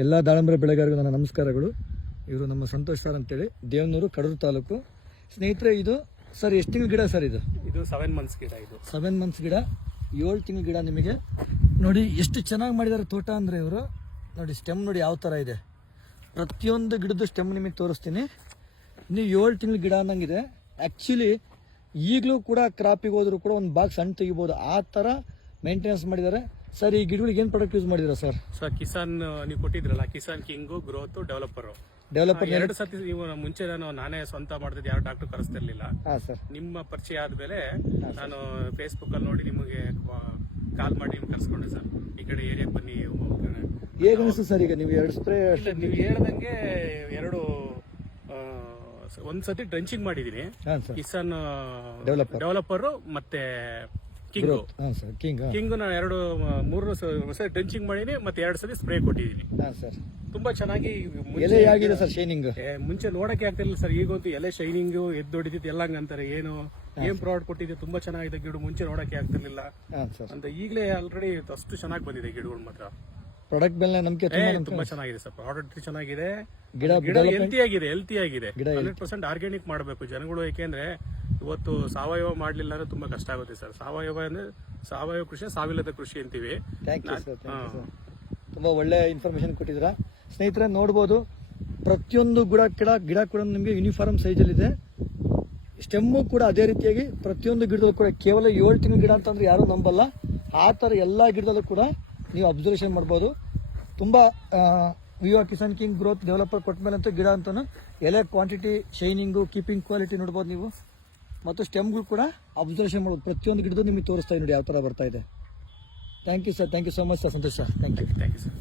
ಎಲ್ಲ ದಾಳಂಬರ ಬೆಳೆಗಾರರಿಗೂ ನನ್ನ ನಮಸ್ಕಾರಗಳು. ಇವರು ನಮ್ಮ ಸಂತೋಷ್ ಸರ್ ಅಂತೇಳಿ, ದೇವನೂರು, ಕಡೂರು ತಾಲೂಕು. ಸ್ನೇಹಿತರೆ, ಇದು ಸರ್ ಎಷ್ಟು ತಿಂಗಳ ಗಿಡ ಸರ್? ಇದು 7 ಮಂತ್ಸ್ ಗಿಡ. ಇದು 7 ಮಂತ್ಸ್ ಗಿಡ, 7 ತಿಂಗಳ ಗಿಡ. ನಿಮಗೆ ನೋಡಿ ಎಷ್ಟು ಚೆನ್ನಾಗಿ ಮಾಡಿದ್ದಾರೆ ತೋಟ ಅಂದರೆ ಇವರು. ನೋಡಿ ಸ್ಟೆಮ್ ನೋಡಿ ಯಾವ ಥರ ಇದೆ. ಪ್ರತಿಯೊಂದು ಗಿಡದ ಸ್ಟೆಮ್ ನಿಮಗೆ ತೋರಿಸ್ತೀನಿ. ನೀವು 7 ತಿಂಗಳ ಗಿಡ ಅನ್ನಂಗಿದೆ. ಆ್ಯಕ್ಚುಲಿ ಈಗಲೂ ಕೂಡ ಕ್ರಾಪಿಗೆ ಹೋದ್ರು ಕೂಡ ಒಂದು ಬಾಕ್ಸ್ ಹಣ್ಣು ತೆಗಿಬೋದು, ಆ ಥರ ಮೇಂಟೆನೆನ್ಸ್ ಮಾಡಿದ್ದಾರೆ. ಸರ್, ಈ ಗಿಡಗಳಿಗೆ ಏನು ಪ್ರಾಡಕ್ಟ್ ಯೂಸ್ ಮಾಡಿದ್ದೀರಾ ಸರ್? ಕಿಸಾನ್ ನೀವು ಕೊಟ್ಟಿದ್ರಲ್ಲ, ಕಿಸಾನ್ ಕಿಂಗು, ಗ್ರೋತ್, ಡೆವಲಪರ್ 2 ಸತಿ ನೀವು ಮುಂಚೆ ನಾನೇ ಸ್ವಂತ ಮಾಡ್ತಿದ್ದೆ, ಯಾರು ಡಾಕ್ಟರ್ ಕರೆಸ್ತಿರ್ಲಿಲ್ಲ. ಸರ್, ನಿಮ್ಮ ಪರಿಚಯ ಆದ್ಮೇಲೆ ನಾನು ಫೇಸ್ಬುಕ್ ಅಲ್ಲಿ ನೋಡಿ ನಿಮಗೆ ಕಾಲ್ ಮಾಡಿ ನಿಮ್ಗೆ ಕರ್ಸ್ಕೊಂಡೆ ಸರ್. ಈ ಕಡೆ ಏರಿಯಾಕ್ಕೆ ಬನ್ನಿ. ಹೇಗೆ ಅನಿಸ್ತು ಸರ್ ಈಗ ನೀವು 2 ಸ್ಪ್ರೇ? ನೀವು ಹೇಳ್ದಂಗೆ ಒಂದ್ಸತಿ ಡ್ರೆಂಚಿಂಗ್ ಮಾಡಿದೀನಿ. ಕಿಸಾನ್ ಡೆವಲಪರ್ ಮತ್ತೆ ಕಿಂಗ್ ನಾನು 3 ಡ್ರೆಂಚಿಂಗ್ ಮಾಡೀನಿ, ಮತ್ತೆ 2 ಸತಿ ಸ್ಪ್ರೇ ಕೊಟ್ಟಿದ್ದೀನಿ. ತುಂಬಾ ಚೆನ್ನಾಗಿ ಶೈನಿಂಗ್ ಮುಂಚೆ ನೋಡಕ್ಕೆ ಆಗ್ತಿಲ್ಲ ಸರ್. ಈಗಂತೂ ಎಲೆ ಶೈನಿಂಗ್ ಎದ್ದೊಡಿದ್ದು ಎಲ್ಲ ಅಂತಾರೆ. ಏನ್ ಪ್ರಾಡಕ್ಟ್ ಕೊಟ್ಟಿದೆ, ತುಂಬಾ ಚೆನ್ನಾಗಿದೆ ಗಿಡ. ಮುಂಚೆ ನೋಡಕ್ಕೆ ಆಗ್ತಿರ್ಲಿಲ್ಲ ಅಂತ ಈಗಲೇ ಆಲ್ರೆಡಿ ಅಷ್ಟು ಚೆನ್ನಾಗಿ ಬಂದಿದೆ ಗಿಡಗಳು. ಮಾತ್ರ ಪ್ರಾಡಕ್ಟ್ ಮೇಲೆ ನಂಬಿಕೆ ತುಂಬಾ ಚೆನ್ನಾಗಿದೆ ಸರ್. ಪ್ರಾಡಕ್ಟ್ ಚೆನ್ನಾಗಿದೆ, ಗಿಡ ಹೆಲ್ತಿ ಆಗಿದೆ. 100% ಆರ್ಗ್ಯಾನಿಕ್ ಮಾಡಬೇಕು ಜನಗಳು. ಯಾಕೆಂದ್ರೆ ಇವತ್ತು ಸಾವಯವ ಮಾಡ್ಲಿಲ್ಲ ಅಂದ್ರೆ ತುಂಬಾ ಕಷ್ಟ ಆಗುತ್ತೆ ಸರ್. ಸಾವಯವ ಕೃಷಿ ಸಾವಿಲ್ಲದ ಕೃಷಿ ಅಂತೀವಿ. ತುಂಬಾ ಒಳ್ಳೆ ಇನ್ಫಾರ್ಮೇಶನ್ ಕೊಟ್ಟಿದ್ದೀರಾ ಸ್ನೇಹಿತರೆ. ನೋಡ್ಬೋದು, ಪ್ರತಿಯೊಂದು ಗಿಡ ಕೂಡ ನಿಮಗೆ ಯೂನಿಫಾರ್ಮ್ ಸೈಜಲ್ಲಿದೆ. ಸ್ಟೆಮ್ಮು ಕೂಡ ಅದೇ ರೀತಿಯಾಗಿ ಪ್ರತಿಯೊಂದು ಗಿಡದಲ್ಲೂ ಕೂಡ ಕೇವಲ 7 ತಿಂಗಳ ಗಿಡ ಅಂತಂದ್ರೆ ಯಾರು ನಂಬಲ್ಲ. ಆ ಥರ ಎಲ್ಲ ಗಿಡದಲ್ಲೂ ಕೂಡ ನೀವು ಅಬ್ಸರ್ವೇಷನ್ ಮಾಡ್ಬೋದು. ತುಂಬ Vivo Kisan king growth developer ಕೊಟ್ಟ ಮೇಲೆ ಅಂತೂ ಗಿಡ ಅಂತೂ ಎಲೆ ಕ್ವಾಂಟಿಟಿ, ಶೈನಿಂಗು, ಕೀಪಿಂಗ್ ಕ್ವಾಲಿಟಿ ನೋಡ್ಬೋದು ನೀವು. ಮತ್ತು ಸ್ಟೆಮ್ಗಳು ಕೂಡ ಅಬ್ಸರ್ವೇಷನ್ ಮಾಡ್ಬೋದು. ಪ್ರತಿಯೊಂದು ಗಿಡದ್ದು ನಿಮಗೆ ತೋರಿಸ್ತಾ ನೋಡಿ ಯಾವ ಥರ ಬರ್ತಾ ಇದೆ. Thank you sir. Thank you so much sir, Santosh sir. Thank you sir.